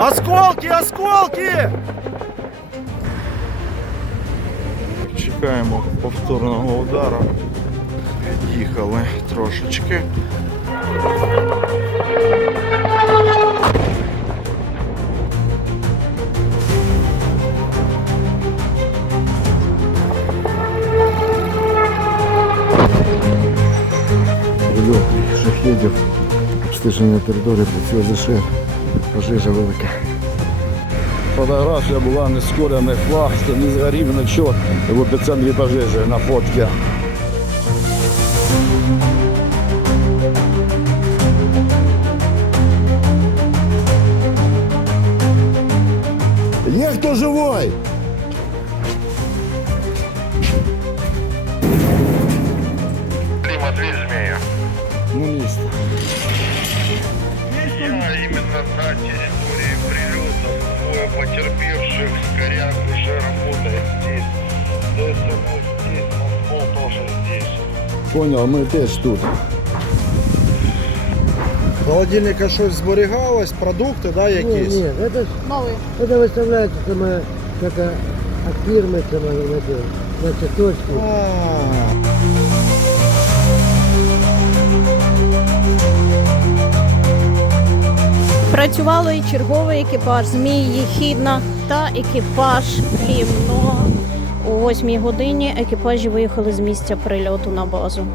Осколки, осколки! Чекаємо повторного удару. Їхали трошечки. Прильот шахедів, обстеження території працює лише пожежа велика. Фотографія була не скорений флаг, що не згорів нічого в епіцентрі пожежі на фотці. Є хто живой? Змея. На місці. Я именно на территории прилетов двое потерпевших, скоряк уже работает здесь. ДСНС здесь, Москва тоже здесь. Поняв, ми теж тут. Холодильника щось зберігалось, продукти, да, якісь? Нет, это, ж- это выставляется сама, как а, от фирмы сама, на, это, на цветочки. А, Працювало і черговий екіпаж Змій Єхідна та екіпаж Рівно. О 8 годині екіпажі виїхали з місця прильоту на базу.